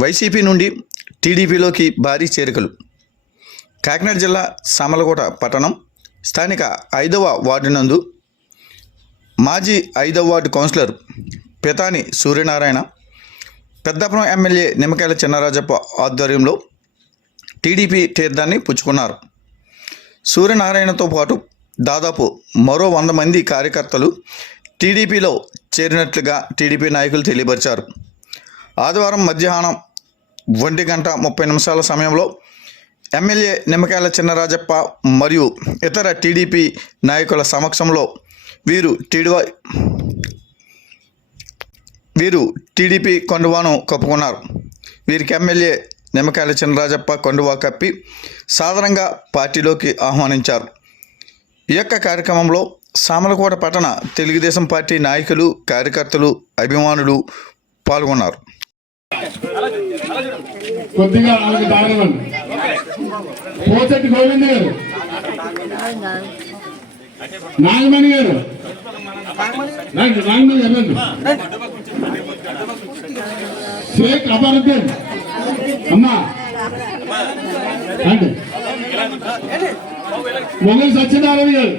YCP నుండి టీడీపీలోకి భారీ చేరికలు. కాకినాడ జిల్లా సామలకోట పట్టణం స్థానిక ఐదవ వార్డు నందు మాజీ ఐదవ ward councillor Pithani Suryanarayana Peddapuram MLA Nimmakayala Chinarajappa ఆధ్వర్యంలో టీడీపీ తీర్థాన్ని పుచ్చుకున్నారు. సూర్యనారాయణతో పాటు దాదాపు మరో వంద మంది కార్యకర్తలు టీడీపీలో చేరినట్లుగా టీడీపీ నాయకులు తెలియపరిచారు. ఆదివారం మధ్యాహ్నం ఒంటి గంట ముప్పై నిమిషాల సమయంలో ఎమ్మెల్యే నిమ్మకాయల చిన్నరాజప్ప మరియు ఇతర టీడీపీ నాయకుల సమక్షంలో వీరు టీడీవై వీరు టీడీపీ కొండువాను కప్పుకున్నారు. వీరికి ఎమ్మెల్యే నిమ్మకాయల చిన్నరాజప్ప కొండువా కప్పి సాధారణంగా పార్టీలోకి ఆహ్వానించారు. ఈ యొక్క కార్యక్రమంలో సామలకోట పట్టణ తెలుగుదేశం పార్టీ నాయకులు కార్యకర్తలు అభిమానులు పాల్గొన్నారు. కొద్దిగా నాలుగు దారివ్వండి పోచెట్టి గోవింద్ గారు. నాగమణి గారు. రండి నాగమణి గారు రండి. షేక్ అబరుద్దీన్ అమ్మా. రండి. మొగలి సత్యనారాయణ గారు.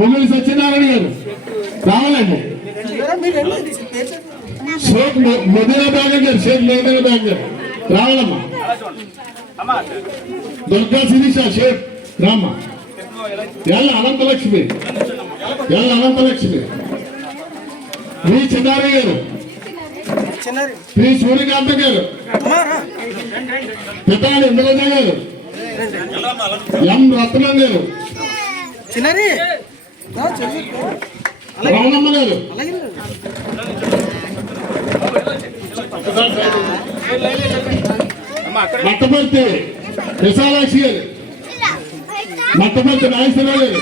మొగలి సత్యనారాయణ గారు. రావాలండి. షేక్ మొ- మొదల బ్యాంక్ గారు షేక్ మొదల బ్యాంక్ గారు రావాలమ్మా. దుర్గా శిరీష షేక్. రామ్మ. ఎల్ల అనంతలక్ష్మి. ఎల్ల అనంతలక్ష్మి. వి చిన్నారి గారు. శ్రీ సూర్యకాంత గారు. పితాని ఇంద్రజ గారు. ఎం రత్నం గారు. రమణమ్మ గారు. మట్టపర్తి విశాలాక్షి మట్టపర్తి నాగేశ్వరరావు గారు.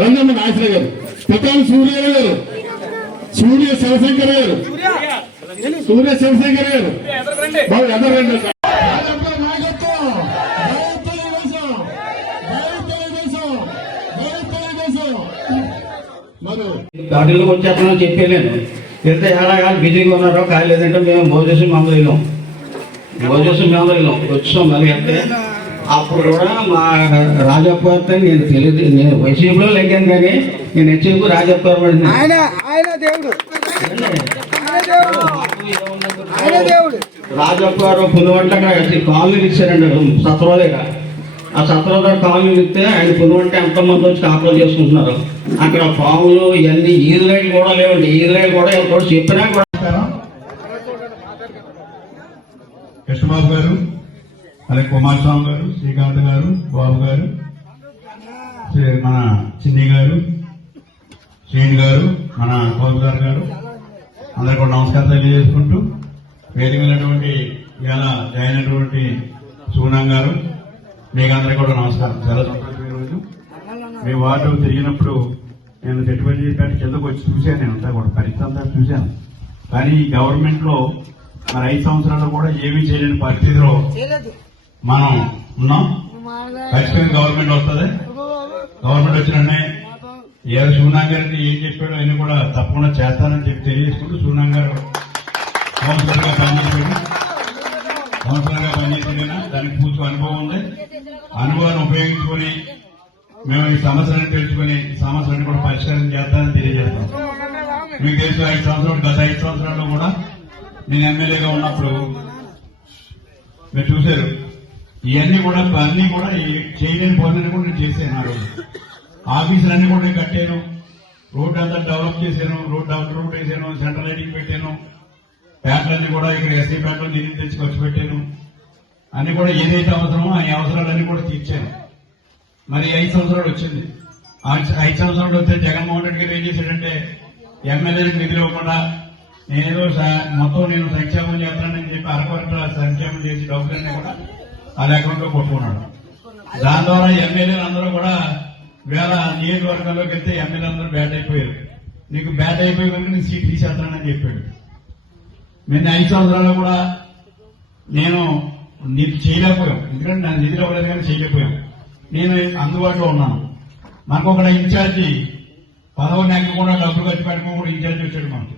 రంగమ్మ నాగేశ్వర గారు. పితాని సూర్య గారు. సూర్య శివశంకర్ గారు. సూర్య శివశంకర్ గారు. బాబు తెలుగుదేశం జై తెలుగుదేశం వెళ్తే ఎలాగా బిజీగా ఉన్నారో కాలేదంటే మేము భోజేసి మందులు వెళ్ళాం భోజేసి మందులు వెళ్ళాం వచ్చాం మళ్ళీ వెళ్తే అప్పుడు కూడా మా రాజప్ప గారితో నేను తెలియదు నేను వైసీపీలో లెగ్గాను కానీ నేను హెచ్ఎఫ్ రాజప్ప గారు రాజప్ప గారు పులివంట కాలనీ ఇచ్చారండి సత్రవ దగ్గర ఆ సత్రవ కాలు ఇస్తే ఆయన పులివంట ఎంతమంది వచ్చి కాపురం చేసుకుంటున్నారు? అక్కడ పాములు ఇవన్నీ ఈదులైలు కూడా లేవండి. ఈదులైలు కూడా ఎవరు చెప్పినా కూడా కృష్ణబాబు గారు అలాగే కుమారస్వామి గారు శ్రీకాంత్ గారు బాబు గారు మన చిన్ని గారు శ్రీని గారు మన కౌన్సిలర్ గారు అందరు కూడా నమస్కారం తెలియజేసుకుంటూ వేదిక ఉన్నటువంటి ఇవాళ జాయిన్ సూనం గారు మీకు అందరికీ కూడా నమస్కారం. చాలా సంతోషం ఈరోజు మీ వార్డు తిరిగినప్పుడు నేను చెట్టుపల్లి పేట కిందకు వచ్చి చూశాను నేను అంతా కూడా పరిస్థితి అంతా చూశాను. కానీ ఈ గవర్నమెంట్లో మరి ఐదు సంవత్సరాలు కూడా ఏమీ చేయలేని పరిస్థితిలో మనం ఉన్నాం. ఖచ్చితంగా గవర్నమెంట్ వస్తుంది. గవర్నమెంట్ వచ్చిననే ఏ సూనాం గారికి ఏం చెప్పాడో అన్ని కూడా తప్పకుండా చేస్తానని చెప్పి తెలియజేసుకుంటూ మేము ఈ సమస్యలను తెలుసుకుని ఈ సమస్యలను కూడా పరిష్కారం చేస్తానని తెలియజేస్తాం. మీకు తెలుసు ఐదు సంవత్సరాలు గత ఐదు సంవత్సరాల్లో కూడా నేను ఎమ్మెల్యేగా ఉన్నప్పుడు మీరు చూశారు. ఇవన్నీ కూడా అన్ని కూడా చేయలేని పనులను కూడా నేను చేశాను ఆ రోజు. ఆఫీసులన్నీ కూడా నేను కట్టాను. రోడ్ అంతా డెవలప్ చేశాను. రోడ్ రోడ్ వేసాను సెంట్రల్ లైటింగ్ పెట్టాను. పేటలన్నీ కూడా ఇక్కడ ఎస్సీ పేటలో నిధులు తెచ్చి ఖర్చు పెట్టాను. అన్ని కూడా ఏదైతే అవసరమో ఆ అవసరాలన్నీ కూడా తీర్చాను. మరి ఐదు సంవత్సరాలు వచ్చింది. ఆ ఐదు సంవత్సరాలు వస్తే జగన్మోహన్ రెడ్డి గారు ఏం చేశాడంటే ఎమ్మెల్యేలకు నిధులు ఇవ్వకుండా నేనేదో మొత్తం నేను సంక్షేమం చేస్తానని చెప్పి అరకొరక సంక్షేమం చేసి డబ్బులన్నీ కూడా వాళ్ళ అకౌంట్లో కొట్టుకున్నాడు. దాని ద్వారా ఎమ్మెల్యేలు అందరూ కూడా వేళ నియోజకవర్గంలోకి వెళ్తే ఎమ్మెల్యే అందరూ బ్యాట్ అయిపోయారు. నీకు బ్యాట్ అయిపోయి కనుక నేను సీట్ తీసేస్తానని చెప్పాడు. నేను ఐదు సంవత్సరాలు కూడా నేను నీకు చేయలేకపోయాం. ఎందుకంటే నా నిధులు అవ్వలేదు కానీ చేయలేకపోయాం నేను అందుబాటులో ఉన్నాను. మనకు ఒక ఇన్ఛార్జి పదవి నెక్కకుండా కూడా డబ్బులు ఖర్చు పెట్టుకోకుండా ఇన్ఛార్జి వచ్చాడు మనకి.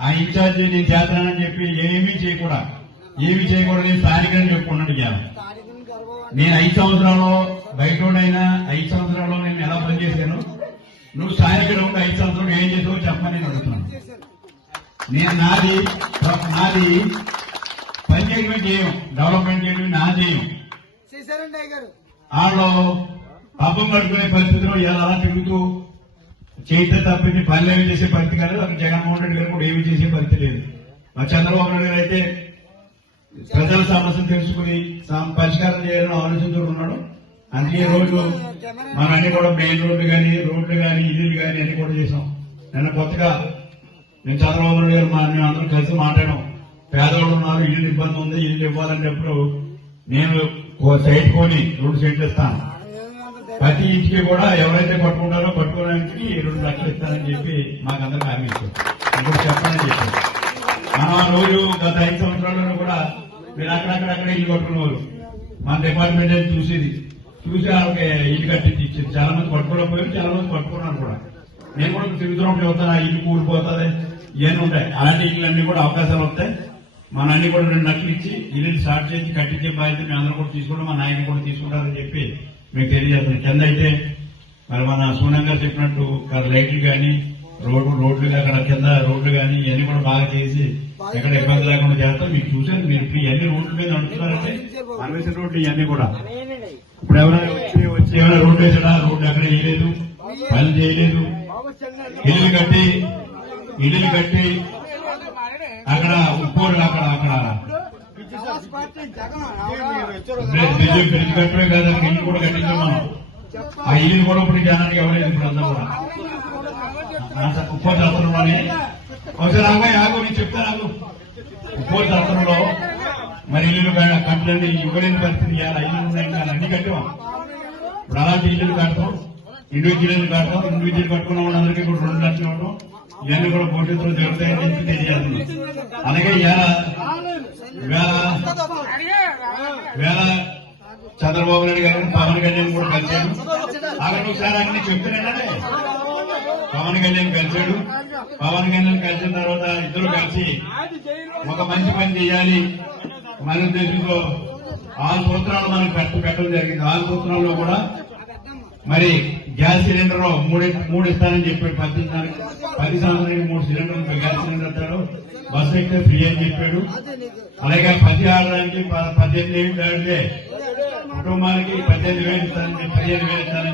ఆ ఇన్ఛార్జి నేను చేస్తానని చెప్పి ఏమీ చేయకూడదు. ఏమీ చేయకూడదు నేను స్థానికంగా చెప్పుకున్నాడు ఇవాళ నేను ఐదు సంవత్సరాల్లో బయటోడైనా ఐదు సంవత్సరాల్లో నేను ఎలా పనిచేశాను? నువ్వు స్థానికుడు ఉంటే ఐదు సంవత్సరాలు ఏం చేసావో చెప్పమని నేను అడుగుతున్నాను. నేను నాది నాది పని చేయడం చేయం డెవలప్మెంట్ చేయడం నా చేయం చేశారండి గారు వాళ్ళు పాపం పడుకునే పరిస్థితిలో ఇలా అలా తిరుగుతూ చేస్తే తప్పింది పనులు ఏమి చేసే పరిస్థితి కాలేదు. అక్కడ జగన్మోహన్ రెడ్డి గారు కూడా ఏమి చేసే పరిస్థితి లేదు. మా చంద్రబాబు నాయుడు గారు అయితే ప్రజల సమస్యలు తెలుసుకుని పరిష్కారం చేయాలని ఆలోచనతో ఉన్నాడు. అందుకే రోడ్లు రోజు మనం అన్ని కూడా మెయిన్ రోడ్లు కానీ రోడ్లు కానీ ఇల్లు కానీ అన్ని కూడా చేసాం నిన్న కొత్తగా నేను చంద్రబాబు నాయుడు గారు మా మేము అందరం కలిసి మాట్లాడాం. పేదవాళ్ళు ఉన్నారు ఇల్లు ఇబ్బంది ఉంది ఇల్లు ఇవ్వాలనేటప్పుడు నేను ఓ సైట్ కొని రెండు సైట్లు ఇస్తాను. ప్రతి ఇంటికి కూడా ఎవరైతే పట్టుకుంటారో పట్టుకోవడానికి రెండు లక్షలు ఇస్తానని చెప్పి మాకందరికి హామీ ఇచ్చారు. ఇంకోటి చెప్పాలని చెప్పారు. మనం ఆ రోజు గత ఐదు సంవత్సరాల్లో కూడా మీరు అక్కడక్కడక్కడ ఇల్లు కట్టుకునేవారు మన డిపార్ట్మెంట్ అని చూసేది? చూసి వాళ్ళకి ఇల్లు కట్టించి ఇచ్చింది. చాలా మంది పట్టుకోలేకపోయారు చాలా మంది పట్టుకున్నారు కూడా. నేను కూడా తిరుగుతున్నప్పుడు చెబుతాను ఆ ఇల్లు కూలిపోతుంది? ఇవన్నీ ఉంటాయి. అలాంటి ఇల్లు కూడా అవకాశాలు వస్తాయి. మన అన్ని కూడా రెండు లక్షలు ఇచ్చి ఇల్లు స్టార్ట్ చేసి కట్టించే బాధ్యత మేము అందరం కూడా తీసుకుంటాం మా నాయకులు కూడా తీసుకుంటారని చెప్పి మీకు తెలియజేస్తున్నాం. కింద అయితే మరి మన సోనం గారు చెప్పినట్టు లైట్లు కానీ రోడ్లు రోడ్లు అక్కడ కింద రోడ్లు కానీ ఇవన్నీ కూడా బాగా చేసి ఎక్కడ ఇబ్బంది లేకుండా చేస్తాం. మీకు చూసాను మీరు ఇవన్నీ రోడ్ల మీద నడుస్తున్నారంటే మనవేసిన రోడ్లు ఇవన్నీ కూడా. ఇప్పుడు ఎవరైనా వచ్చి వచ్చి ఏమైనా రోడ్డు వేసాడా? రోడ్డు ఎక్కడ వేయలేదు పని చేయలేదు. ఇల్లు కట్టి ఇల్లు కట్టి అక్కడ ఉప్పూరు అక్కడ అక్కడ. బిల్లు కట్టడమే కాదు అక్కడ ఇల్లు కూడా కట్టించాం మనం ఆ ఇల్లు కూడా ఇప్పుడు జనానికి ఎవరైనా ఇప్పుడు అందరూ కూడా. ఉప్పో శాస్త్రంలోనే ఒకసారి అమ్మాయి ఆగు నేను చెప్తాను ఉప్పూరు ఉప్పో శాస్త్రంలో మరి ఇల్లు కట్టండి ఇవ్వలేని పరిస్థితి ఇవ్వాలి ఇల్లు ఉన్నాయి కానీ అన్ని కట్టాం. ఇప్పుడు అలాంటి ఇల్లు కడతాం ఇండివిజువల్ కడతాం ఇండివిజువల్ కట్టుకున్న వాళ్ళందరికీ కూడా రెండు లక్షలు ఇవ్వడం ఇవన్నీ కూడా భవిష్యత్తులో జరుగుతాయని చెప్పి తెలియజేస్తున్నాం. అలాగే ఇవాళ వేళ చంద్రబాబు నాయుడు గారు పవన్ కళ్యాణ్ కూడా కలిశాడు అక్కడ ఒకసారి అన్ని చెప్తున్నాడే పవన్ కళ్యాణ్ కలిశాడు. పవన్ కళ్యాణ్ కలిసిన తర్వాత ఇద్దరు కలిసి ఒక మంచి పని చేయాలి. మన దేశంలో ఆరు సూత్రాలు మనకు పెట్ట పెట్టడం జరిగింది. ఆరు సూత్రాల్లో కూడా మరి గ్యాస్ సిలిండర్ మూడు మూడు ఇస్తానని చెప్పాడు. పది పది సంవత్సరానికి మూడు సిలిండర్ గ్యాస్ సిలిండర్ ఇస్తాడు. బస్సు ఎక్కితే ఫ్రీ అని చెప్పాడు. అలాగే పది ఆడడానికి ప- పద్దెనిమిది ఏళ్ళు కుటుంబానికి పద్దెనిమిది వేలు ఇస్తానని పదిహేను వేలు ఇస్తానని